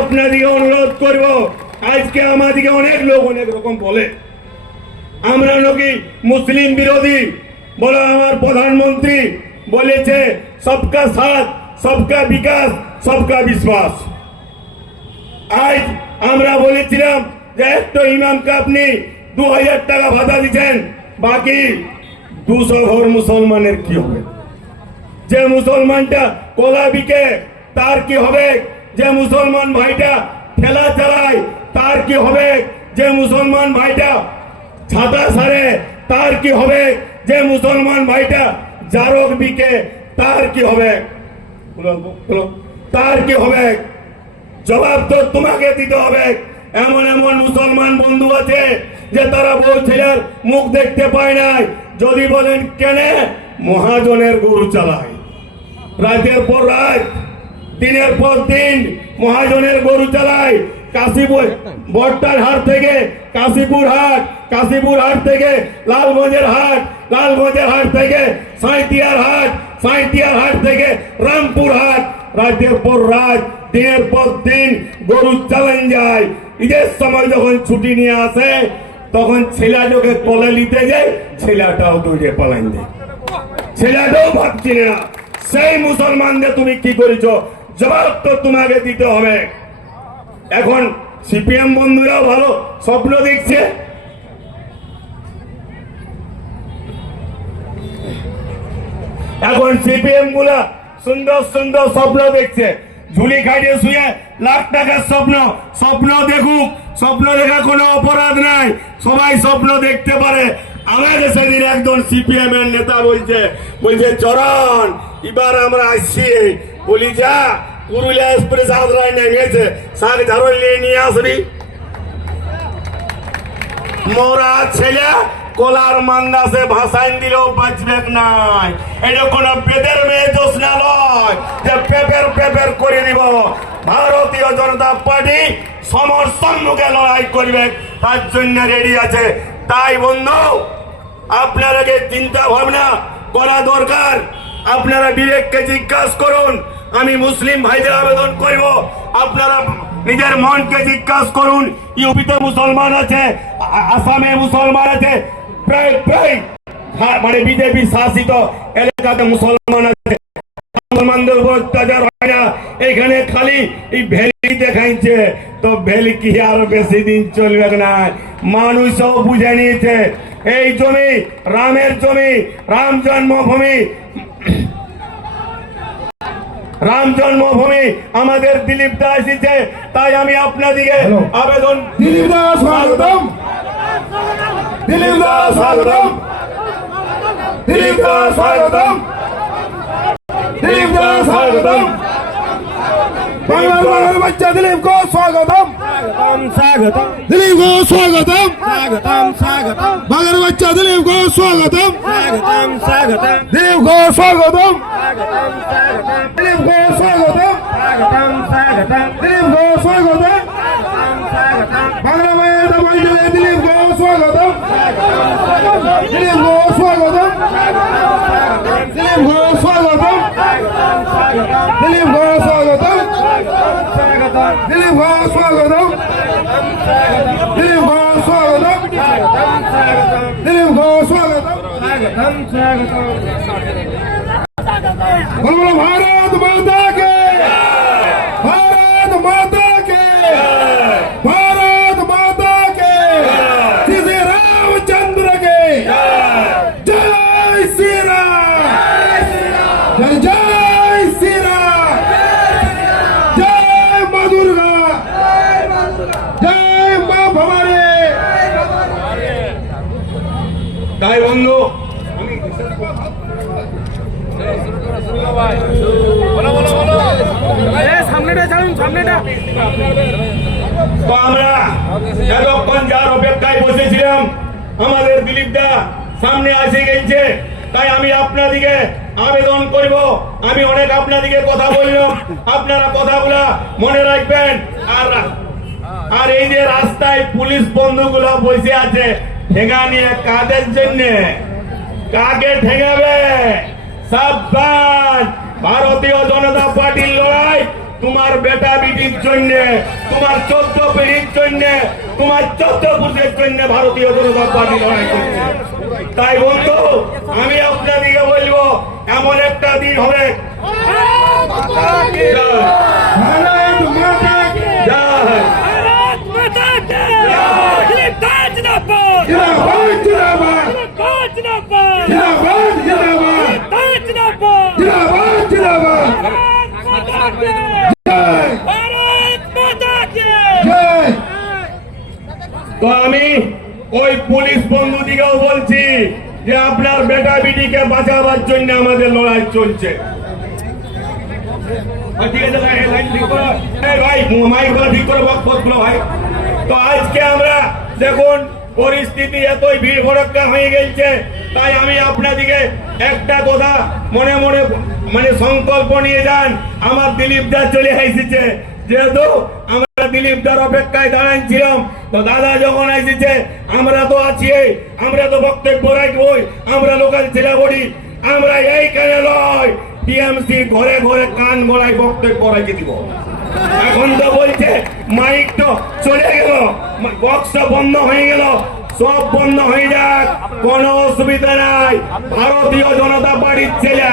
আপনাদেরকে অনুরোধ করব, আজকে আমাদেরকে অনেক লোক অনেক রকম বলে আমরা নাকি মুসলিম বিরোধী। বলে আমার প্রধানমন্ত্রী বলেছে সবকা সাথ, সবকা বিকাশ, সবকা বিশ্বাস। আজ আমরা বলেছিলাম যে একটা ইমামকে আপনি 2000 টাকা ভাতা দিচ্ছেন, বাকি 200 ঘর মুসলমানের কি হবে? যে মুসলমানটা কলা বিকে তার কি হবে? যে মুসলমান ভাইটা ঠেলা চালায় তার কি হবে? যে মুসলমান ভাইটা ছাতা সারে তার কি হবে? যে মুসলমান ভাইটা জারক বিকে তার কি হবে? তার কি হবে? জবাব তো তোমাকে দিতে হবে। এমন এমন মুসলমান বন্ধু আছে যে তারা বউ ছেলের মুখ দেখতে পায় নাই। যদি বলেন কেন? মহাজনের গরু চালায়, রাতের পর রাত, দিনের পর দিন মহাজনের গরু চালায়। কাশীপুর বট্টার হাট থেকে কাশীপুর হাট, কাশীপুর হাট থেকে লালগঞ্জের হাট, লালগঞ্জের হাট থেকে সাঁইতিয়ার হাট, সাঁইতিয়ার হাট থেকে রামপুর হাট, রাতের পর রাত, দিনের পর দিন গরু চালান যায়। ঈদের সময় যখন ছুটি নিয়ে আসে তখন ছেলেটাকে কোলে নিতে যায়, ছেলেটাও দৌড়ে পালান যায়, ছেলেটাও ভাবছি না। সেই মুসলমানদের তুমি কি করেছো? জবাব তো তোমাকে দিতে হবে। এখন সিপিএম বন্ধুরাও ভালো স্বপ্ন দেখছে। এখন সিপিএম গুলা সুন্দর সুন্দর স্বপ্ন দেখছে, ঝুলি খাইয়ে শুয়ে লাখ টাকার স্বপ্ন। স্বপ্ন দেখুক, স্বপ্ন দেখা কোনো অপরাধ নাই, সবাই স্বপ্ন দেখতে পারে। আমাদের সেদিন একজন সিপিএম এর নেতা বলছে চরণ এবার আমরা আসছি। বলি যা পুরুলিয়া এক্সপ্রেস আদ্রায় নেমেছে, শাক ঝাড়ল নিয়ে আসবি। মোরা ছেলে কলার মান্দাসে ভাসাইন দিলেও বাঁচবে নাই। এটা কোন বেদের মেয়ে দোষ না লয় যে পেপের পেপের করে দিব। ভারতীয় জনতা পার্টি সমর্থন মুখে লড়াই করবে, তার জন্য রেডি আছে। তাই বন্ধু আপনারাকে চিন্তা ভাবনা করা দরকার। আপনারা বিবেককে জিজ্ঞাসা করুন। আমি মুসলিম ভাইদের আবেদন করব, আপনারা নিজের মনকে জিজ্ঞাসা করুন। ইউপিতে মুসলমান আছে, আসামে মুসলমান আছে, প্রায় প্রায় মানে বিজেপি শাসিত এলাকাতে মুসলমান আছে। মুসলমানদের উপর অত্যাচার হয় না। এখানে খালি এই ভ্যালি দেখাইছে, তো ভ্যালি কি আর বেশি দিন চলবে না। মানুষও বুঝে নিয়েছে এই জমি রামের জমি, রাম জন্মভূমি, রাম জন্মভূমি আমাদের দিলীপ দা এসেছে। তাই আমি আপনাদিকে আবেদন, দিলীপ দা স্বাগতম, দিলীপ দা স্বাগতম, দিলীপ দা স্বাগতম, দিলীপ দা স্বাগতম, বাংলার বাচ্চা দিলীপ को स्वागतम, স্বাগতম, दिलीप को स्वागतम, স্বাগতম, স্বাগতম, बांग्ला बच्चा दिलीप को स्वागतम, স্বাগতম, স্বাগতম, दिलीप को स्वागतम, স্বাগতম, স্বাগতম, दिलीप को स्वागतम, স্বাগতম, স্বাগতম, दिलीप को स्वागतम, স্বাগতম, बांग्ला में दबाई दिले दिलीप को स्वागतम, दिलीप को स्वागतम, दिलीप को स्वागतम, दिलीप को स्वागतम, दिलीप को स्वागतम, दिलीप को स्वागतम, दिलीप को स्वागतम। बोलो भारत माता के, भारत माता के, भारत माता के, श्री रामचंद्र के जय श्री राम, जय जय श्री राम, जय मां दुर्गा, जय मां भवानी। তাই বন্ধু সামনেটা ছাড়ুন, সামনেটা। তো আমরা এতক্ষণ যার অপেক্ষায় বসেছিলাম, আমাদের দিলীপ দা সামনে এসে গেছে। তাই আমি আপনাদিকে আবেদন করব, আমি অনেক আপনাদিকে কথা বললাম, আপনারা কথাগুলা মনে রাখবেন। আর এই যে রাস্তায় পুলিশ বন্ধুগুলো বসে আছে ঠেঙা নিয়ে, কাদের জন্য? কাকে ঠেঙাবে? সাবধান, ভারতীয় জনতা পার্টির লড়াই তোমার বেটা বিটির জন্য, তোমার 14 পিঢ়ির জন্য, তোমার 14 পুরুষের জন্য ভারতীয় জনতা পার্টি লড়াই করছে। তাই বন্ধু, আমি আপনাদেরকে বলবো, এমন একটা দিন হবে। भारत माता की জয়। भारत माता की जिंदाबाद जिंदाबाद जिंदाबाद जिंदाबाद जिंदाबाद जिंदाबाद जिंदाबाद जिंदाबाद जिंदाबाद जिंदाबाद भारत माता की जय তো আমি ওই পুলিশ বন্ধুদিকেও বলছি যে আপনার বেটা বিটিকে বাঁচাবার জন্য আমাদের লড়াই চলছে। ঠিক আছে ভাই, লাইন ঠিক করো। এই ভাই, মাইকগুলো ঠিক করে বক্তব্যগুলো ভাই। তো আজকে আমরা দেখুন পরিস্থিতি এতই ভিড় ভড়ক্কা হয়ে গেছে, তাই আমি আপনাদিকে একটা কথা মনে মনে মানে সংকল্প নিয়ে যান। আমার দিলীপ দা চলে এসেছে, যেহেতু আমরা দিলীপ দার অপেক্ষায় দাঁড়াইছিলাম, তো দাদা যখন এসেছে আমরা তো আছি, আমরা তো বক্তব্য রাখবই, আমরা লোকাল ছেলে বলি, আমরা এইখানে লয় টিএমসি ঘরে ঘরে কান গলায় বক্তব্য রাখে দিব। এখন তো বলছে মাইক তো চলে গেল, বক্স বন্ধ হয়ে গেল, সব বন্ধ হয়ে যাক, কোনো অসুবিধা নাই। ভারতীয় জনতা পার্টির ছেলে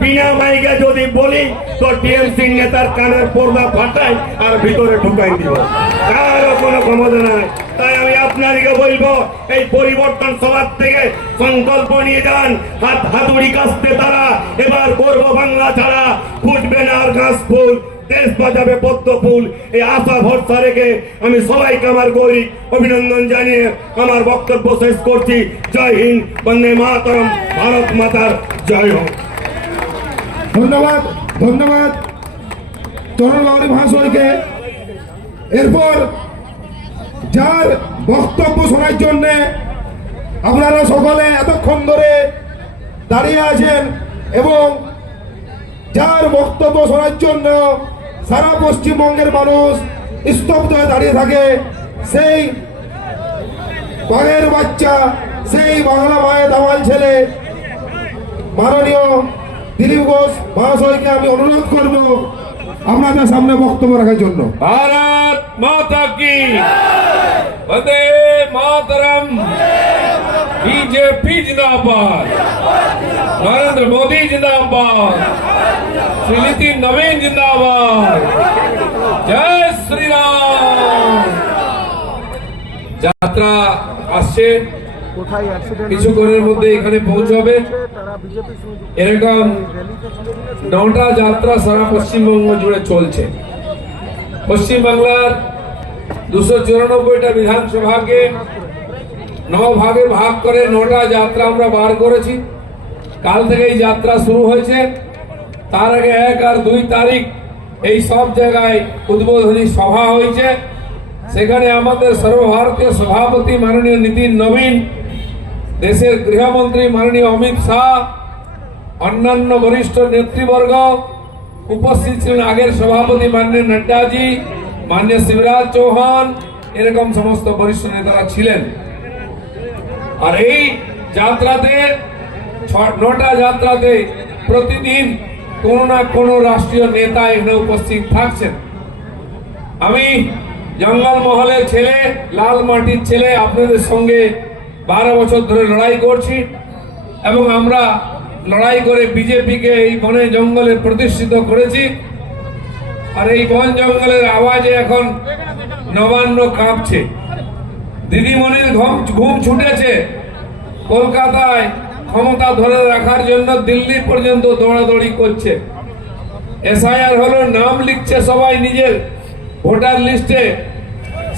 বিনা মাইকে যদি বলি তো টিএমসি নেতার কানের পর্দা ফাটাই আর ভিতরে ঢুকাই দিব, কারো কোনো ক্ষমতা নাই। তাই আমি আপনাদেরকে বলবো, এই পরিবর্তন সবার থেকে সংকল্প নিয়ে যান, হাতুড়ি কাস্তে তারা এবার করব বাংলা ছাড়া, ফুটবে না আর ঘাস ফুল, দেশ বাজাবে পদ্ম ফুল। এই আশা ভরসা রেখে আমি সবাইকে আমার গৌরী অভিনন্দন জানিয়ে আমার বক্তব্য শেষ করছি। জয় হিন্দ, বন্দে মাতরম, ভারত মাতার জয় হোক। ধন্যবাদ ধন্যবাদ চরণবাবু মহাশয়কে। এরপর যার বক্তব্য শোনার জন্য আপনারা সকলে এতক্ষণ ধরে দাঁড়িয়ে আছেন এবং যার বক্তব্য শোনার জন্য সারা পশ্চিমবঙ্গের মানুষ স্তব্ধ হয়ে দাঁড়িয়ে থাকে, সেই বাঘের বাচ্চা, সেই বাংলা মায়ের দামাল ছেলে মাননীয় দিলীপ ঘোষ মহাশয়কে আমি অনুরোধ করব আপনাদের সামনে বক্তব্য রাখার জন্য। भारत माता की वंदे मातरम, बीजेपी जिंदाबाद, नरेंद्र मोदी जिंदाबाद, श्री नितिन नवीन जिंदाबाद, जय श्री राम। যাত্রা আসছে, কিছুক্ষণের মধ্যে এখানে পৌঁছবে। এরকম 9টা যাত্রা সারা পশ্চিমবঙ্গ জুড়ে চলছে। পশ্চিমবাংলার 294টা বিধানসভাকে 9 ভাগে ভাগ করে 9টা যাত্রা আমরা বার করেছি। কাল থেকে এই যাত্রা শুরু হয়েছে। তার আগে 1 আর 2 তারিখ এই সব জায়গায় উদ্বোধনী সভা হয়েছে। সেখানে আমাদের সর্বভারতীয় সভাপতি মাননীয় নীতিন নবীন, দেশের গৃহমন্ত্রী মাননীয় অমিত শাহ, অন্যান্য বরিষ্ঠ নেতৃবর্গ উপস্থিত ছিলেন। আগের সভাপতি মাননীয় নড্ডাজি, মাননীয় শিবরাজ চৌহান, এরকম সমস্ত বরিষ্ঠ নেতারা ছিলেন। আর এই যাত্রাতে 9টা যাত্রাতে প্রতিদিন কোনো না কোনো রাষ্ট্রীয় নেতা এখানে উপস্থিত থাকছেন। আমি জঙ্গলমহলের ছেলে, লাল মাটির ছেলে, আপনাদের সঙ্গে 12 বছর ধরে লড়াই করছি এবং আমরা লড়াই করে বিজেপিকে এই বনে জঙ্গলে প্রতিষ্ঠিত করেছি। আর এই বন জঙ্গলের আওয়াজে এখন নবান্ন কাঁপছে। দিদিমণির ঘুম ছুটেছে। কলকাতায় ক্ষমতা ধরে রাখার জন্য দিল্লি পর্যন্ত দৌড়াদৌড়ি করছে। এসআইআর হলো, নাম লিখছে সবাই নিজের ভোটার লিস্টে,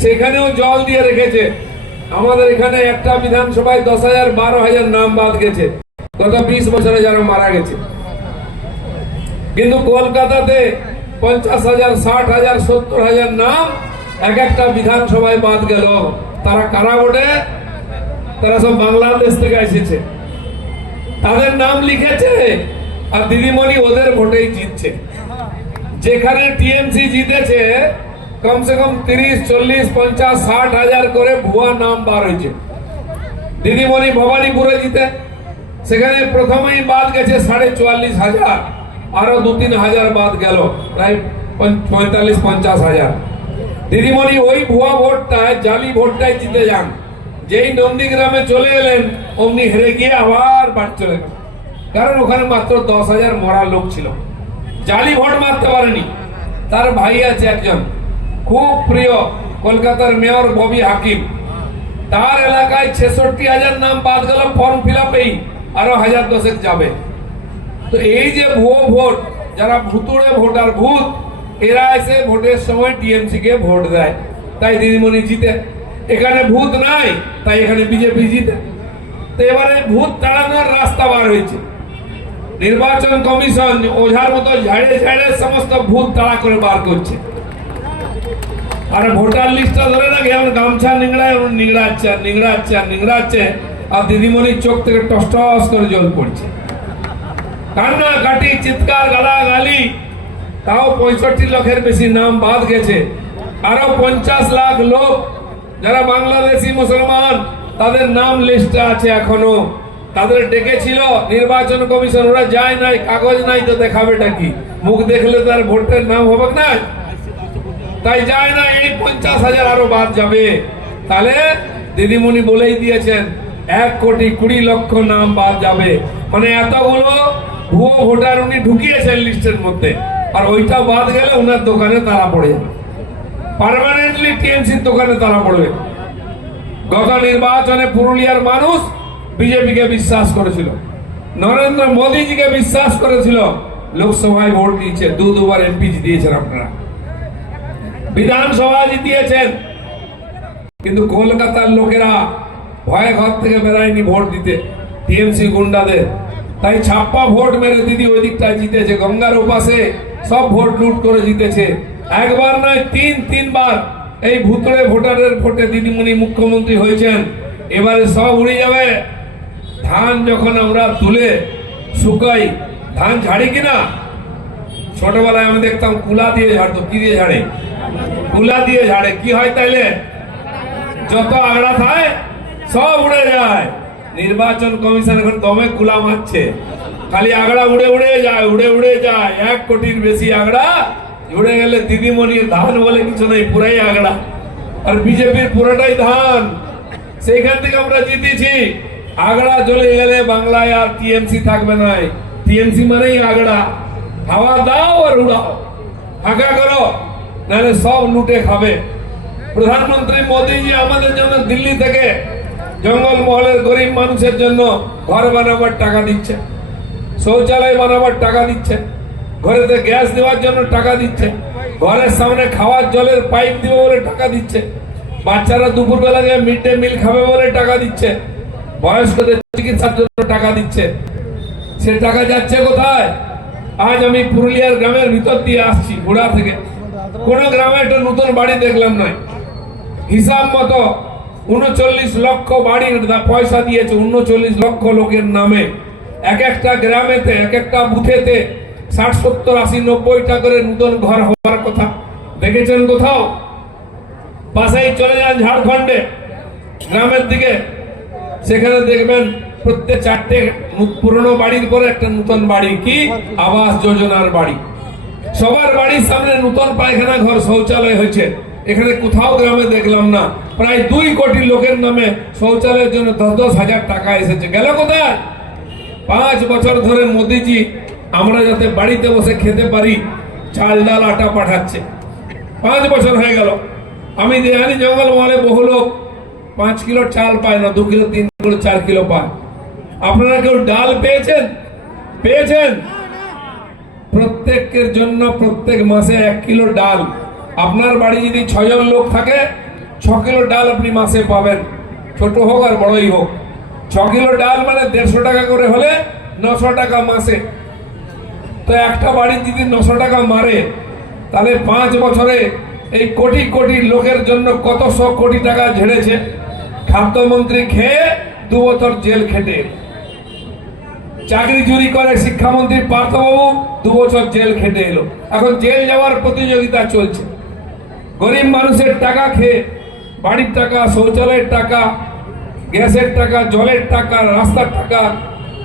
সেখানেও জল দিয়ে রেখেছে। আমাদের এখানে একটা বিধানসভায় 10,000 12,000 নাম বাদ গেছে গত 20 বছরে যারা মারা গেছে। কিন্তু কলকাতাতে 50,000 60,000 70,000 নাম এক একটা বিধানসভায় বাদ গেল। তারা কারা ভোটে? তারা সব বাংলাদেশ থেকে এসেছে, তাদের নাম লিখেছে আর দিদিমণি ওদের ভোটেই জিতছে। যেখানে টিএমসি জিতেছে কমসে কম 30 40 50 60 হাজার করে ভুয়া নাম বার হয়েছে। দিদিমণি ভবানীপুরে জিতে, সেখানে প্রথমেই বাদ গেছে 44,500, আরো 2-3 হাজার বাদ গেল, প্রায় 45-50 দিদিমণি ওই ভুয়া ভোটটায় জালি ভোটটায় জিতে যান। যেই নন্দীগ্রামে চলে এলেন অমনি হেরে গিয়ে আবার বাড়ি চলে গেল, কারণ ওখানে মাত্র 10,000 মরা লোক ছিল, জালি ভোট মারতে পারেনি। তার ভাই আছে একজন খুব প্রিয় কলকাতার মেয়র ববি হাকিম, তার এলাকায় 66,000 নাম বাদ গেল ফর্ম ফিল আপেই, আরো 1010 যাবে। তো এই যে ভুয়ো ভোট, যারা ভুতুড়ে ভোটার ভূত, এরা এসে ভোটের সময় টিএমসি কে ভোট দেয়, তাই দিদিমণি জিতে। এখানে ভূত নাই, তাই এখানে বিজেপি জিতে। তো এবারে ভূত তাড়ানোর রাস্তা বার হয়েছে। নির্বাচন কমিশন ওঝার মতো ঝাড়ে ঝাড়ে সমস্ত ভূত তাড়া করে বার করছে। আর ভোটার লিস্টটা ধরে না যেমন গামছা নিংড়ায় নিংড়াচ্ছে, আর দিদিমণির চোখ থেকে টস টস করে জল পড়ছে। কান্না কাটি, চিৎকার, গালাগালি। তাও 65 লাখের বেশি নাম বাদ গেছে। আরো 50 লাখ লোক যারা বাংলাদেশি মুসলমান, তাদের নাম লিস্টে আছে এখনো। তাদের ডেকেছিল নির্বাচন কমিশন, ওরা যায় নাই, কাগজ নাই তো দেখাবেটা কি? মুখ দেখলে তার ভোটের নাম হবে না, তাই যায় না। এই 50,000 আরো বাদ যাবে। তাহলে দিদিমণি বলেই দিয়েছেন 1,20,00,000 নাম বাদ যাবে। মানে এতগুলো ভুয়ো ভোটার উনি ঢুকিয়েছেন লিস্টের মধ্যে, আর ওইটা বাদ গেলে ওনার দোকানে তারা পড়ে যাবে, পার্মানেন্টলি টিএমসির দোকানে তারা পড়বে। গত নির্বাচনে পুরুলিয়ার মানুষ বিজেপিকে বিশ্বাস করেছিল, নরেন্দ্র মোদীজিকে বিশ্বাস করেছিল, লোকসভায় ভোট দিয়েছে, দুবার এমপি জিতিয়েছেন আপনারা, বিধানসভা জিতিয়েছেন। কিন্তু কলকাতার লোকেরা ভয়ে ঘর থেকে বেরায়নি ভোট দিতে টিএমসি গুন্ডাদের, তাই ছাপ্পা ভোট মেরে দিদি ওই দিকটায় জিতেছে। গঙ্গার ওপাশে সব ভোট লুট করে জিতেছে। একবার নয়, তিনবার এই ভুতুড়ে ভোটারের ভোটে দিদিমণি মুখ্যমন্ত্রী হয়েছেন। এবারে সব উড়ে যাবে। ধান যখন আমরা তুলে শুকাই, ধান ঝাড়ি কিনা? ছোটবেলায় আমি দেখতাম কুলা দিয়ে ঝাড়তো। কি দিয়ে ঝাড়ে? কুলা দিয়ে ঝাড়ে। কি হয় তাইলে? যত আগড়া থাকে সব উড়ে যায়। নির্বাচন কমিশন এখন দমে কুলা মারছে, খালি আগড়া উড়ে উড়ে যায়। 1 কোটির বেশি আগড়া উড়ে গেলে দিদিমণির ধান বলে কিছু নেই, পুরাই আগড়া। আর বিজেপির পুরোটাই ধান। সেইখান থেকে আমরা জিতেছি। আগড়া চলে গেলে বাংলায় আর টিএমসি থাকবে না। টিএমসি মানেই আগড়া। হাওয়া দাও আর উড়াও, ফাঁকা করো, নাহলে সব লুটে খাবে। প্রধানমন্ত্রী মোদীজি আমাদের জন্য দিল্লি থেকে জঙ্গলমহলের গরিব মানুষের জন্য ঘর বানাবার টাকা দিচ্ছে, শৌচালয় বানাবার টাকা দিচ্ছে, ঘরেতে গ্যাস দেওয়ার জন্য টাকা দিচ্ছে, ঘরের সামনে খাওয়ার জলের পাইপ দিবে বলে টাকা দিচ্ছে, বাচ্চারা দুপুরবেলা গিয়ে মিড ডে মিল খাবে বলে টাকা দিচ্ছে, বয়স্কদের চিকিৎসার জন্য টাকা দিচ্ছে। সে টাকা যাচ্ছে কোথায়? আজ আমি পুরুলিয়ার গ্রামের ভিতর দিয়ে আসছি, ঘোড়া থেকে। কোন গ্রামে একটা নতুন বাড়ি দেখলাম না। হিসাব মতো 39 লক্ষ বাড়ির পয়সা দিয়েছে 39 লক্ষ লোকের নামে। এক একটা গ্রামেতে, এক একটা বুথেতে 60, 70, 80, 90টা করে নতুন ঘর হওয়ার কথা। দেখেছেন কোথাও? পাশেই চলে যান ঝাড়খণ্ডে গ্রামের দিকে, সেখানে দেখবেন প্রত্যেক 4টে পুরনো বাড়ির পরে একটা নতুন বাড়ি। কি? আবাস যোজনার বাড়ি। সবার বাড়ির সামনে নতুন পায়খানা ঘর, শৌচালয় হয়েছে। এখানে কোথাও গ্রামে দেখলাম না। প্রায় 2 কোটি লোকের নামে শৌচালয়ের জন্য 10-10 হাজার টাকা এসেছে। গেল কোথায়? 5 বছর ধরে মোদীজি আমরা যাতে বাড়িতে বসে খেতে পারি চাল ডাল আটা পাঠাচ্ছে। 5 বছর হয়ে গেল। আমি জানি জঙ্গলমহলে বহু লোক 5 কিলো চাল পায় না, 2 কিলো, 3 কিলো, 4 কিলো পায়। আপনারা কেউ ডাল পেয়েছেন? প্রত্যেকের জন্য প্রত্যেক মাসে 1 কিলো ডাল। আপনার বাড়ি যদি 6 জন লোক থাকে, 6 কিলো ডাল আপনি মাসে পাবেন, ছোট হোক আর বড়ই হোক। 6 কিলো ডাল মানে 150 টাকা করে হলে 900 টাকা মাসে। তো একটা বাড়ি যদি 900 টাকা মারে, তাহলে 5 বছরে এই কোটি কোটি লোকের জন্য কত 100 কোটি টাকা ঝেড়েছে। খাদ্যমন্ত্রী খেয়ে 2 বছর জেল খেটে, চাকরি চুরি করে শিক্ষামন্ত্রী পার্থবাবু 2 বছর জেল খেটে এলো। এখন জেল যাওয়ার প্রতিযোগিতা চলছে। গরিব মানুষের টাকা খেয়ে, বাড়ির টাকা, শৌচালয়ের টাকা, গ্যাসের টাকা, জলের টাকা, রাস্তার টাকা,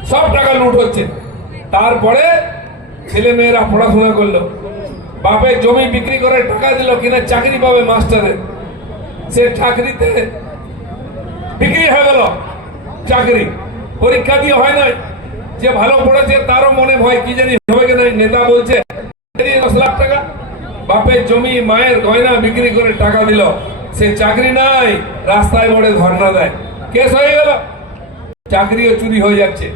সব টাকা লুট হচ্ছে। তারপরে ছেলে মেয়েরা পড়াশোনা করলো, বাপের জমি বিক্রি করে টাকা দিল কিনা চাকরি পাবে মাস্টারের, সে চাকরিতে বিক্রি হয়ে গেল চাকরি, পরীক্ষা দিয়ে হয় নাই, যে ভালো পড়েছে তারও মনে ভয় কি জানি হবে কিনা, নেতা বলছে 10 লাখ টাকা, বাপের জমি মায়ের গয়না বিক্রি করে টাকা দিল, সে চাকরি নাই, রাস্তায় মোড়ে ধর্ণা দেয়, কেস হয়ে গেল, চাকরিও চুরি হয়ে যাচ্ছে,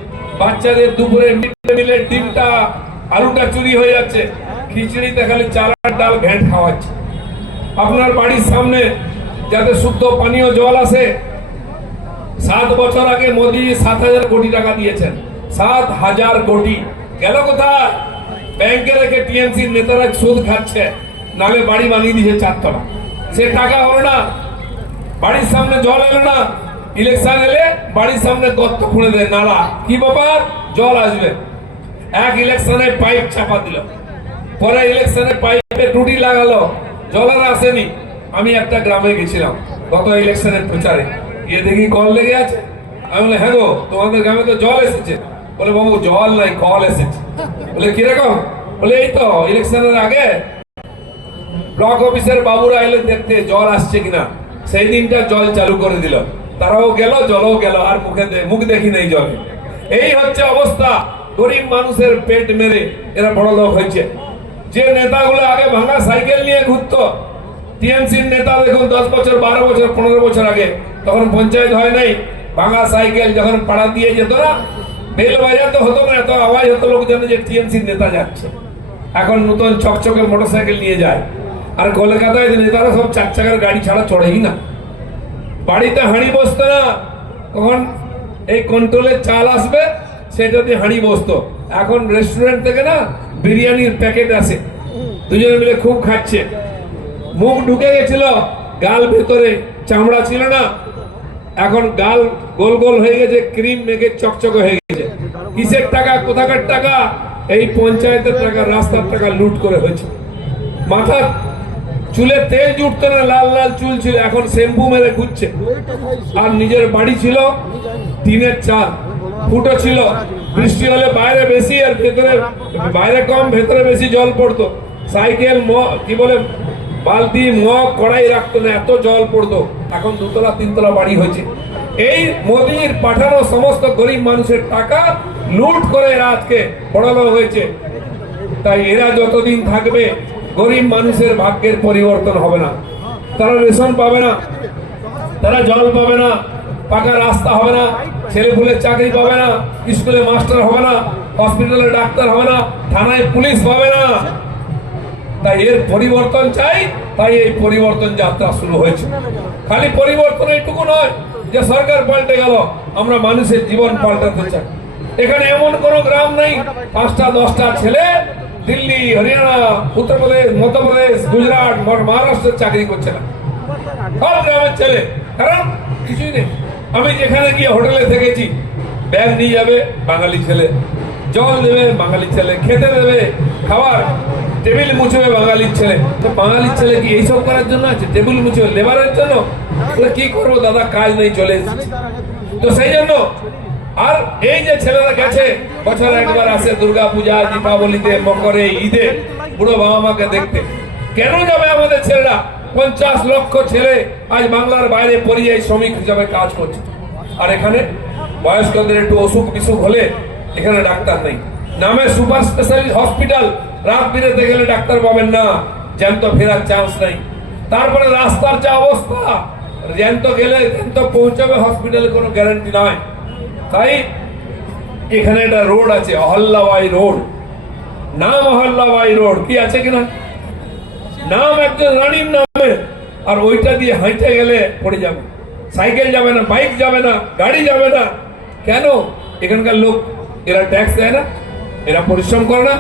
বাচ্চাদের দুপুরে মিড ডে মিলের ডিমটা আলুটা চুরি হয়ে যাচ্ছে, খিচুড়িতে খালি চাল আর ডাল ঘ্যাঁট খাওয়াচ্ছে। আপনার বাড়ির সামনে যাতে শুদ্ধ পানীয় জল আসে, 7 বছর আগে মোদী 7,000 কোটি টাকা দিয়েছেন, 7,000 কোটি গেল কোথায়? ব্যাংকে রেখে টিএমসির নেতারা সুদ খাচ্ছে, নালে বাড়ি বানিয়ে দিয়েছে 4 তলা, সে টাকা হলো না, বাড়ির সামনে জল এলো না, ইলেকশন এলে বাড়ির সামনে গর্ত খুঁড়ে দেয় নালা, কি ব্যাপার? জল আসবে, এক ইলেকশনে পাইপ চাপা দিল, পরে ইলেকশনে পাইপে টুটি লাগালো, জল আর আসেনি। আমি একটা গ্রামে গেছিলাম গত ইলেকশনের প্রচারে, গিয়ে দেখি কল লেগে আছে, আমি বলে হ্যাঁ গো তোমাদের গ্রামে তো জল এসেছে, বলে বাবু জল নাই কল এসেছে, বলে কিরকম? বলে এই তো ইলেকশনের আগে ব্লক অফিসের বাবুরা এলে দেখতে জল আসছে কিনা, সেই দিনটা জল চালু করে দিল, তারাও গেল জলও গেল, আর মুখ দেখি নেই জল। এই হচ্ছে অবস্থা, গরিব মানুষের পেট মেরে এরা বড় লোক হয়েছে। যে নেতাগুলো আগে ভাঙা সাইকেল নিয়ে ঘুরতো, টিএমসির নেতা দেখুন 10 বছর 12 বছর 15 বছর আগে, তখন পঞ্চায়েত হয় নাই, ভাঙা সাইকেল যখন পাড়া দিয়ে যেত না, বেল বাজাতে হতো না, এত আওয়াজ হতো, লোক জানে যে টিএমসির নেতা যাচ্ছে। এখন নতুন চকচকে মোটরসাইকেল নিয়ে যায়, আর কলকাতায় নেতারা সব 4 চাকার গাড়ি ছাড়া চড়েই না, বাড়িতে হাঁড়ি বসতো না, কখন এই কন্ট্রোলের চাল আসবে সেটা দিয়ে হাঁড়ি বসতো, এখন রেস্টুরেন্ট থেকে না বিরিয়ানির প্যাকেট আসে, দুজনে মিলে খুব খাচ্ছে, মুখ ঢুকে গেছিল, গাল ভেতরে চামড়া ছিল না, এখন গাল গোল গোল হয়ে গেছে, ক্রিম মেখে চকচকে হয়ে গেছে। কিসের টাকা, কোথাকার টাকা? এই পঞ্চায়েতের টাকা, রাস্তার টাকা লুট করে হয়েছে। মাথা চুলে তেল জুটতো না, লাল লাল চুল ছিল, এখন শ্যাম্পু মেরে ঘুরছে। আর নিজের বাড়ি ছিল টিনের চাল, ফুটো ছিল, বৃষ্টি হলে বাইরে বেশি আর ভেতরে, বাইরে কম ভেতরে বেশি জল পড়তো, সাইকেল কি বলে বালতি মগ কড়াই রাখতো না, এত জল পড়তো। এখন 2 তলা 3 তলা বাড়ি হয়েছে। এই মোদীর পাঠানো সমস্ত গরিব মানুষের টাকা লুট করে এরা আজকে বড়লোক হয়েছে। তাই এরা যতদিন থাকবে গরিব মানুষের ভাগ্যের পরিবর্তন হবে না, তারা রেশন পাবে না, তারা জল পাবে না, পাকা রাস্তা হবে না, ছেলেপুলের চাকরি পাবে না, স্কুলে মাস্টার হবে না, হসপিটালে ডাক্তার হবে না, থানায় পুলিশ পাবে না। তাই এর পরিবর্তন চাই, তাই এই পরিবর্তন যাত্রা শুরু হয়েছে। খালি পরিবর্তন এইটুকু নয় যে সরকার পাল্টে গেল, আমরা মানুষের জীবন পাল্টাতে চাই। এখানে এমন কোন গ্রাম নেই 5টা 10টা ছেলে দিল্লি, হরিয়ানা, উত্তরপ্রদেশ, মধ্যপ্রদেশ, গুজরাট, মহারাষ্ট্রের চাকরি করছে না, সব গ্রামের ছেলে। কারণ কিছুই নেই। আমি যেখানে গিয়ে হোটেলে থেকেছি, ব্যাগ নিয়ে যাবে বাঙালি ছেলে, জল দেবে বাঙালি ছেলে, খেতে দেবে খাবার, টেবিল মুছবে বাঙালির ছেলে। তো বাঙালির ছেলে কি এইসব করার জন্য আছে? টেবিল মুছবে লেবারের জন্য? কি করবো দাদা, কাজ নেই, চলে এসেছি। তো সেই জন্য আর এই যে ছেলেরা গেছে, বছর একবার আসে দুর্গা পূজা, দীপাবলিতে, মকরে, ঈদে বুড়ো বাবা মাকে দেখতে, কেন যাবে আমাদের ছেলেরা? 50 লক্ষ ছেলে আজ বাংলার বাইরে পরিযায়ী শ্রমিক হিসাবে কাজ করছে। আর এখানে বয়স্কদের একটু অসুখ বিসুখ হলে এখানে ডাক্তার নেই, নামে সুপার স্পেশালিস্ট হসপিটাল, রাত বিরেতে গেলে ডাক্তার পাবেন না, জ্যান্ত ফেরার চান্স নেই। তারপরে রাস্তার যা অবস্থা, জ্যান্ত গেলে জ্যান্ত পৌঁছাবে হসপিটালে কোনো গ্যারান্টি নয়। তাই এখানে একটা রোড আছে, অহল্যাবাই রোড, নাম অহল্যাবাই রোড, কি আছে কিনা নাম একজন রানীর নামে, আর ওইটা দিয়ে হাঁটতে গেলে পড়ে যাবে, সাইকেল যাবে না, বাইক যাবে না, গাড়ি যাবে না। কেন? এখানকার লোক এরা ট্যাক্স দেয় না, এরা পরিশ্রম করে না,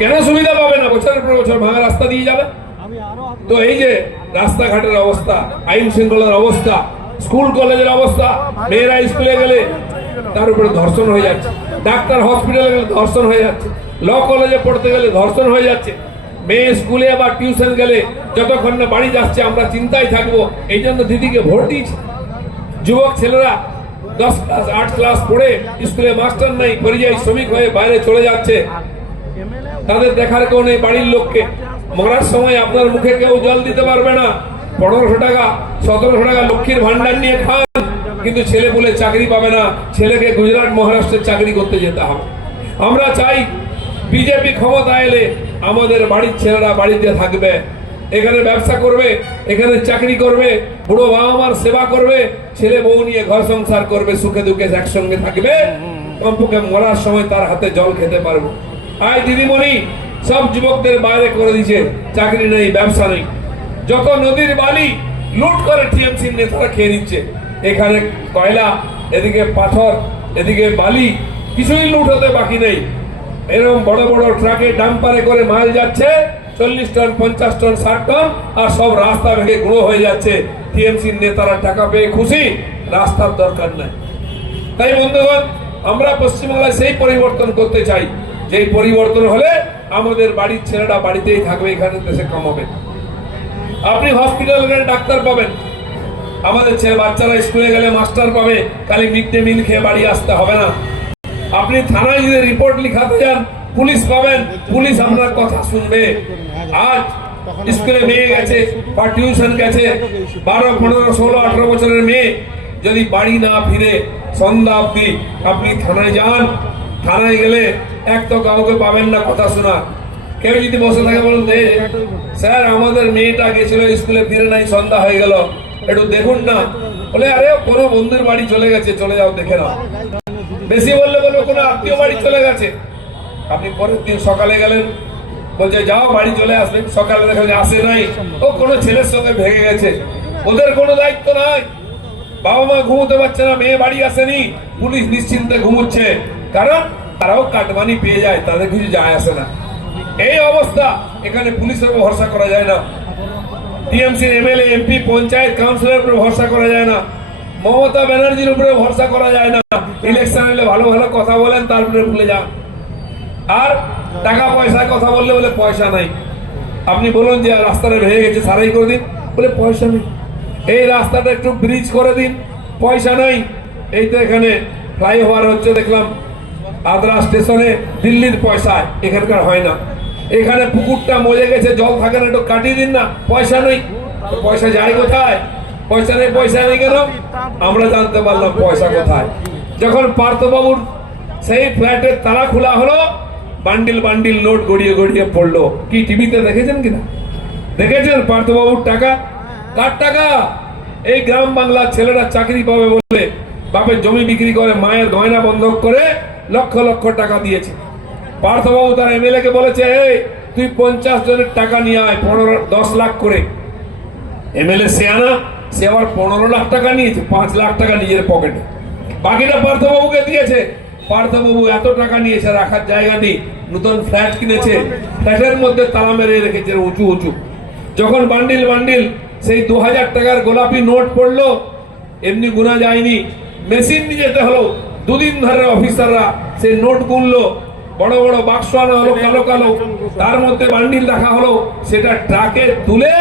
কেন সুবিধা পাবে না? বছরের পর বছর ভাঙা রাস্তা দিয়ে যাবে। তো এই যে রাস্তাঘাটের অবস্থা, আইন শৃঙ্খলার অবস্থা, স্কুল কলেজের অবস্থা, মেয়েরা স্কুলে গেলে তার উপরে ধর্ষণ হয়ে যাচ্ছে, ডাক্তার হসপিটালে গেলে ধর্ষণ হয়ে যাচ্ছে, ল কলেজে পড়তে গেলে ধর্ষণ হয়ে যাচ্ছে, মেয়ে স্কুলে বা টিউশন গেলে যতক্ষণ না বাড়ি যাচ্ছে আমরা চিন্তায় থাকবো। এই জন্য দিদিকে ভোট দিয়েছি। যুবক ছেলেরা 10 ক্লাস 8 ক্লাস পড়ে স্কুলে মাস্টার নাই, পরিযায়ী শ্রমিক হয়ে বাইরে চলে যাচ্ছে, তাদের দেখার কেউ নেই, বাড়ির লোককে। মরার সময় আপনার মুখে কেউ জল দিতে পারবে না। 1500 টাকা 1700 টাকা লক্ষ্মীর ভান্ডার নিয়ে খান, কিন্তু ছেলে বলে চাকরি পাবে না, ছেলেকে গুজরাট মহারাষ্ট্রের চাকরি করতে যেতে হবে। আমরা চাই বিজেপি ক্ষমতা এলে আমাদের বাড়ির ছেলেরা বাড়িতে থাকবে, এখানে ব্যবসা করবে, এখানে চাকরি করবে, বুড়ো বাবা মার সেবা করবে, ছেলে বউ নিয়ে ঘর সংসার করবে, সুখে দুঃখে একসঙ্গে থাকবে, কমপক্ষে মরার সময় তার হাতে জল খেতে পারবো। আয় দিদিমণি সব যুবকদের বাইরে করে দিয়েছে, চাকরি নেই, ব্যবসা নেই, যত নদীর বালি লুট করে টিএমসি নেতারা খেয়ে নিচ্ছে। এখানে কয়লা, এদিকে পাথর, এদিকে বালি, কিছুই লুট হতে বাকি নেই। এরকম বড় বড় ট্রাকে ডাম্পারে করে মাল যাচ্ছে, 40 টন 50 টন 60 টন, আর সব রাস্তা ভেঙে গুঁড়ো হয়ে যাচ্ছে। টিএমসি নেতারা টাকা পেয়ে খুশি, রাস্তার দরকার নাই। তাই বন্ধুগণ, আমরা পশ্চিমবাংলায় সেই পরিবর্তন করতে চাই, যেই পরিবর্তন হলে আমাদের বাড়ির ছেলেরা বাড়িতেই থাকবে, এখানে দেশে কামাবে। আপনি হসপিটালে গেলে ডাক্তার পাবেন, আমাদের ছেলে বাচ্চারা স্কুলে গেলে মাস্টার পাবে, খালি মিড ডে মিল খেয়ে বাড়ি আসতে হবে না। আপনি থানায় যদি রিপোর্ট লিখাতে যান, পুলিশ পাবেন, পুলিশ আপনার কথা শুনবে। আজ স্কুলে মেয়ে গেছে বা টিউশন গেছে, 12, 15, 16, 18 বছরের মেয়ে যদি বাড়ি না ফিরে সন্ধ্যা অব্দি, আপনি থানায় যান, থানায় গেলে এক তো কাউকে পাবেন না কথা শোনা। কেউ যদি বসে থাকে বলুন, স্যার আমাদের মেয়েটা গেছিল স্কুলে, ফিরে নাই, সন্ধ্যা হয়ে গেল, একটু দেখুন না। বলে আরে কোনো বন্ধুর বাড়ি চলে গেছে, চলে যাও দেখে নাও। বেশি বললে বলবে কোনো আত্মীয় বাড়ি চলে গেছে। আপনি পরের দিন সকালে গেলেন, বলছে যাও বাড়ি চলে আসবে, সকালে দেখা যায় আসে নাই, ও কোনো ছেলের সঙ্গে ভেঙে গেছে। ওদের কোনো দায়িত্ব নাই, বাবা মা ঘুমোতে পারছে না, মেয়ে বাড়ি আসেনি, পুলিশ নিশ্চিন্তে ঘুমোচ্ছে, কারণ তারাও কাটমানি পেয়ে যায়, তাদের কিছু যায় আসে না। এই অবস্থা, এখানে পুলিশের উপর ভরসা করা যায় না, টিএমসি এমএলএ এমপি পঞ্চায়েত কাউন্সিলরের উপরে ভরসা করা যায় না, মমতা ব্যানার্জির উপরে ভরসা করা যায় না। ইলেকশন এলে ভালো ভালো কথা বলেন, তারপরে ভুলে যান। আর টাকা পয়সার কথা বললে বলে পয়সা নাই। আপনি বলুন যে রাস্তাটা ভেঙে গেছে, সারাই করে দিন, বলে পয়সা নেই। এই রাস্তাটা একটু ব্রিজ করে দিন, পয়সা নাই। এই তো এখানে ফ্লাইওভার হচ্ছে দেখলাম আদ্রা স্টেশনে, দিল্লির পয়সায়, এখানকার হয় না। এখানে পুকুরটা মজে গেছে, জল থাকে না, একটু কাটিয়ে দিন না, পয়সা নেই। পয়সা যায় কোথায়? পয়সা নেই, পয়সা নেই কেন? আমরা জানতে পারলাম পয়সা কোথায় যখন পার্থবাবুর সেই ফ্ল্যাটের তালা খোলা হলো, বান্ডিল বান্ডিল নোট গড়িয়ে গড়িয়ে পড়লো। কি টিভিতে দেখেছেন কিনা? দেখেছেন পার্থবাবুর টাকা? কার টাকা? এই গ্রাম বাংলার ছেলেরা চাকরি পাবে বলে বাপের জমি বিক্রি করে, মায়ের গয়না বন্ধক করে লক্ষ লক্ষ টাকা দিয়েছে। পার্থবাবু তার এমএলএ কে বলেছে, এই তুই 50 জনের টাকা নিয়ে আয়, 10 লাখ করে। এমএলএ সেয়ানা, সে আবার 15 লাখ টাকা নিয়েছে, 5 লাখ টাকা নিজের পকেটে, বাকিটা পার্থবাবুকে দিয়েছে। পার্থবাবু এত টাকা নিয়েছে, রাখার জায়গা নেই, নতুন ফ্ল্যাট কিনেছে, ফ্ল্যাটের মধ্যে তালা মেরে রেখেছে উঁচু উঁচু। যখন বান্ডিল বান্ডিল সেই 2000 টাকার গোলাপি নোট পড়লো, এমনি গুনা যায়নি, মেশিন নিয়ে যেতে হলো। 2 দিন ধরে অফিসাররা সেই নোট গুনলো, বড় বড় বাক্স আনা হলো কালো কালো, তার মধ্যে বান্ডিল রাখা হলো, সেটা ট্রাকে তুলে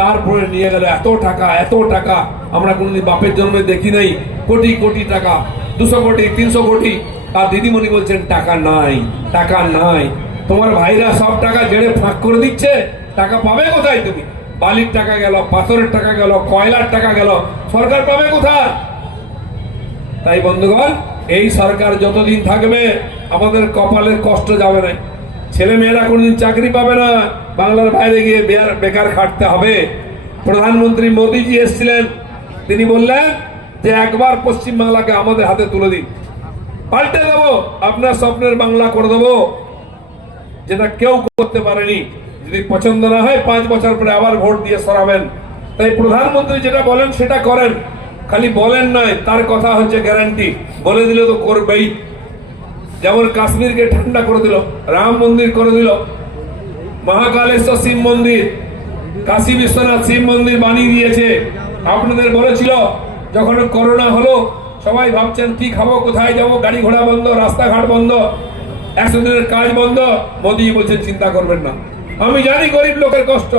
তারপরে নিয়ে গেল। এত টাকা, এত টাকা আমরা কোনদিন বাপের জন্মে দেখি নাই। কোটি কোটি টাকা, 200 কোটি 300 কোটি। আর দিদিমণি বলছেন টাকা নাই, টাকা নাই। তোমার ভাইরা সব টাকা জেড়ে ফাঁক করে দিচ্ছে, টাকা পাবে কোথায় তুমি? বালির টাকা গেল, পাথরের টাকা গেল, কয়লার টাকা গেল, সরকার পাবে কোথায়? তাই বন্ধুগণ, এই সরকার যতদিন থাকবে আমাদের কপালের কষ্ট যাবে না। ছেলে মেয়েরা কোনদিন চাকরি পাবে না, বাংলার বাইরে গিয়ে বেকার খাটতে হবে। প্রধানমন্ত্রী মোদীজি এসেছিলেন, তিনি বললেন যে একবার পশ্চিম বাংলাকে আমাদের হাতে তুলে দিন, পাল্টে দেবো, আপনার স্বপ্নের বাংলা করে দেবো, যেটা কেউ করতে পারেনি। যদি পছন্দ না হয় 5 বছর পরে আবার ভোট দিয়ে সরাবেন। তাই প্রধানমন্ত্রী যেটা বলেন সেটা করেন, খালি বলেন নয়, তার কথা হচ্ছে গ্যারান্টি, বলে দিলে তো করবেই। যেমন কাশ্মীরকে ঠান্ডা করে দিল, রাম মন্দির করে দিল, মহাকালেশ্বর শিব মন্দির, কাশী বিশ্বনাথ শিব মন্দির বানিয়ে দিয়েছে। আপনাদের বলেছিল যখন করোনা হলো, সবাই ভাবছেন কি খাবো, কোথায় যাবো, গাড়ি ঘোড়া বন্ধ, রাস্তাঘাট বন্ধ, 100 দিনের কাজ বন্ধ। মোদী বলছেন চিন্তা করবেন না, আমি জানি গরিব লোকের কষ্ট,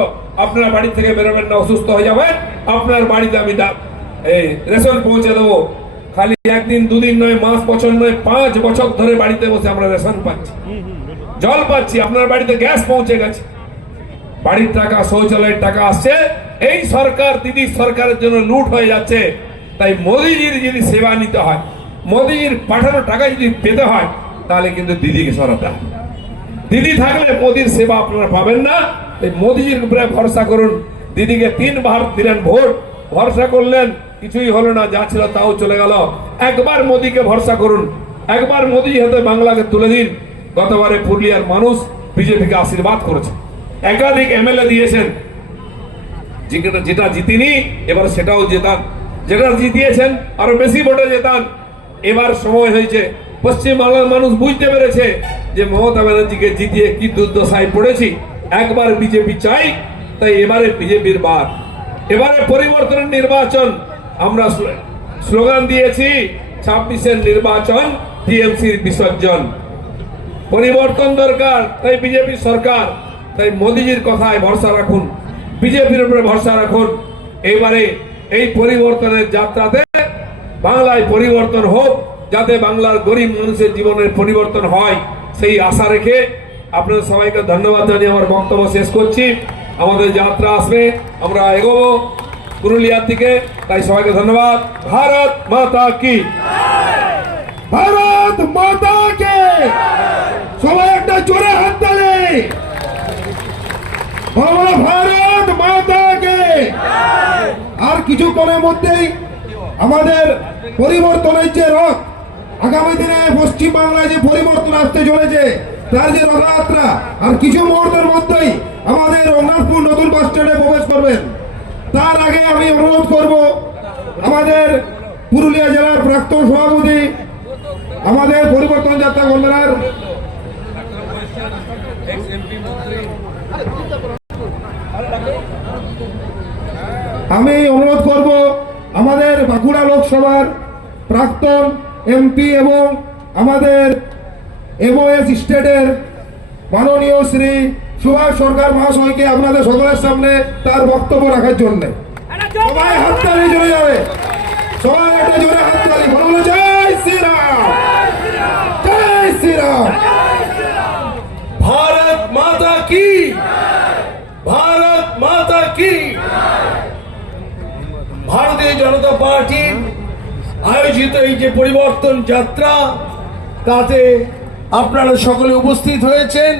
আপনার বাড়ি থেকে বেরোবেন না, অসুস্থ হয়ে যাবেন, আপনার বাড়িতে আমি রেশন পৌঁছে দেবো। খালি 1 দিন 2 দিন নয়, মাস বছর নয়, 5 বছর ধরে বাড়িতে বসে আমরা রেশন পাচ্ছি, জল পাচ্ছি, আপনার বাড়িতে গ্যাস পৌঁছে গেছে। বাড়ির টাকা, শৌচালয়ের টাকা আসছে, এই সরকার দিদির সরকারের জন্য লুট হয়ে যাচ্ছে। তাই মোদিজির যদি সেবা নিতে হয়, মোদিজির পাঠানো টাকা যদি পেতে হয়, তাহলে কিন্তু দিদিকে সরাতে হয়। দিদি থাকলে মোদির সেবা আপনারা পাবেন না। এই মোদিজির উপরে ভরসা করুন। দিদিকে 3 বার দিলেন ভোট, ভরসা করলেন, কিছুই হলো না, যা ছিল তাও চলে গেল। একবার মোদিকে ভরসা করুন, একবার মোদি হাতে বাংলাকে তুলে দিন। গতবারে পুরুলিয়ার মানুষ বিজেপিকে আশীর্বাদ করেছে, একাধিক এমএলএ দিয়েছেন, যেটা জিতিনি এবার সেটাও জেতান, যেটা জিতিয়েছেন আরো বেশি ভোটে জেতান। এবার সময় হয়েছে, পশ্চিম বাংলার মানুষ বুঝতে পেরেছে যে মমতা ব্যানার্জিকে জিতিয়ে কি দুর্দশায় পড়েছি। একবার বিজেপি চাই, তাই এবারে বিজেপির বার, এবারে পরিবর্তনের নির্বাচন। আমরা স্লোগান দিয়েছি 26-এর নির্বাচন, টিএমসির বিসর্জন। পরিবর্তন দরকার, তাই বিজেপি সরকার, তাই মোদিজির কথায় ভরসা রাখুন, বিজেপির উপরে ভরসা রাখুন। এবারে এই পরিবর্তনের যাত্রাতে বাংলায় পরিবর্তন হোক, যাতে বাংলার গরিব মানুষের জীবনের পরিবর্তন হয়, সেই আশা রেখে আপনাদের সবাইকে ধন্যবাদ জানিয়ে আমার বক্তব্য শেষ করছি। আমাদের যাত্রা আসবে, আমরা এগোবো পুরুলিয়ার দিকে, তাই সবাইকে ধন্যবাদ। ভারত মাতা কি, ভারত মাতা কে। সবাই একটা জোরে হাত তালে, ভারত মাতা কে। আর কিছুক্ষণের মধ্যেই আমাদের পরিবর্তনের যে রথ, আগামী দিনে পশ্চিম বাংলায় যে পরিবর্তন আসতে চলেছে, তার যে রথযাত্রা আর কিছু মুহূর্তের মধ্যেই আমাদের রঘুনাথপুর নতুন বাস স্ট্যান্ডে প্রবেশ করবেন। তার আগে আমি অনুরোধ করব আমাদের পুরুলিয়া জেলার প্রাক্তন সভাপতি, আমাদের পরিবর্তন যাত্রা কন্যার আমি অনুরোধ করব আমাদের বাঁকুড়া লোকসভার প্রাক্তন এমপি এবং আমাদের এমওএস স্টেটের মাননীয় শ্রী সুভাষ সরকার মহাশয়কে আপনাদের সকলের সামনে তার বক্তব্য রাখার জন্য। সবাই হাততালি চলে যাবে, সবাই একটা জোরে হাততালি, বলো জয় শ্রীরাম, জয় শ্রীরাম। भारत माता की, भारत माता की। ভারতীয় জনতা পার্টি আয়োজিত এই যে পরিবর্তন যাত্রা, তাতে আপনারা সকলে উপস্থিত হয়েছেন।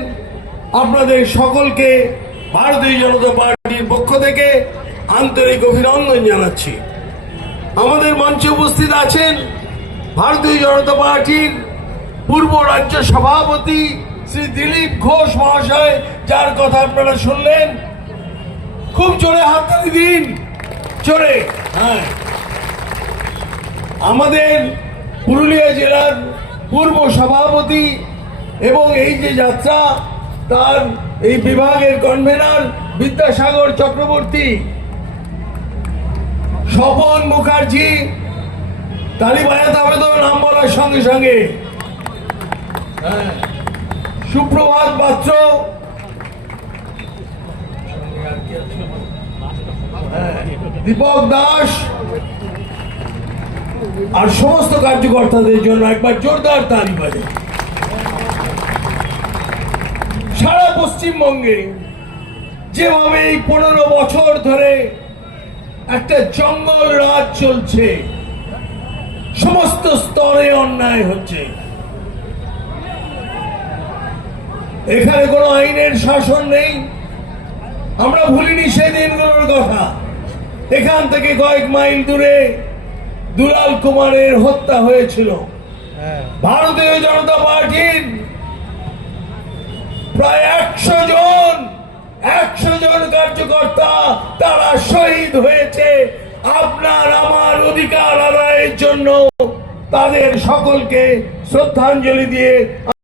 আপনাদের সকলকে ভারতীয় জনতা পার্টির পক্ষ থেকে আন্তরিক অভিনন্দন জানাচ্ছি। আমাদের মঞ্চে উপস্থিত আছেন ভারতীয় জনতা পার্টির পূর্ব রাজ্য সভাপতি শ্রী দিলীপ ঘোষ মহাশয়, যার কথা আপনারা শুনলেন। খুব জোরে হাততালি দিন, জোরে। হ্যাঁ, আমাদের পুরুলিয়া জেলার পূর্ব সভাপতি এবং এই যে যাত্রা, তার এই বিভাগের কনভেনার বিদ্যাসাগর চক্রবর্তী, স্বপন মুখার্জি, তালি বাজাতে হবে তো নাম বলার সঙ্গে সঙ্গে। হ্যাঁ, সুপ্রভাত পাত্র, দীপক দাস আর সমস্ত কার্যকর্তাদের জন্য একবার জোরদার তালি বাজে। সারা পশ্চিমবঙ্গে যেভাবে এই 15 বছর ধরে একটা জঙ্গল রাজ চলছে, সমস্ত স্তরে অন্যায় হচ্ছে, এখানে কোনো আইনের শাসন নেই। আমরা ভুলিনি সেই দিনগুলোর কথা। এখান থেকে কয়েক মাইল দূরে দুলাল কুমারের হত্যা হয়েছিল। ভারতীয় জনতা পার্টির প্রায় 100 জন কার্যকর্তা তারা শহীদ হয়েছে আপনার আমার অধিকার আদায়ের জন্য। তাদের সকলকে শ্রদ্ধাঞ্জলি দিয়ে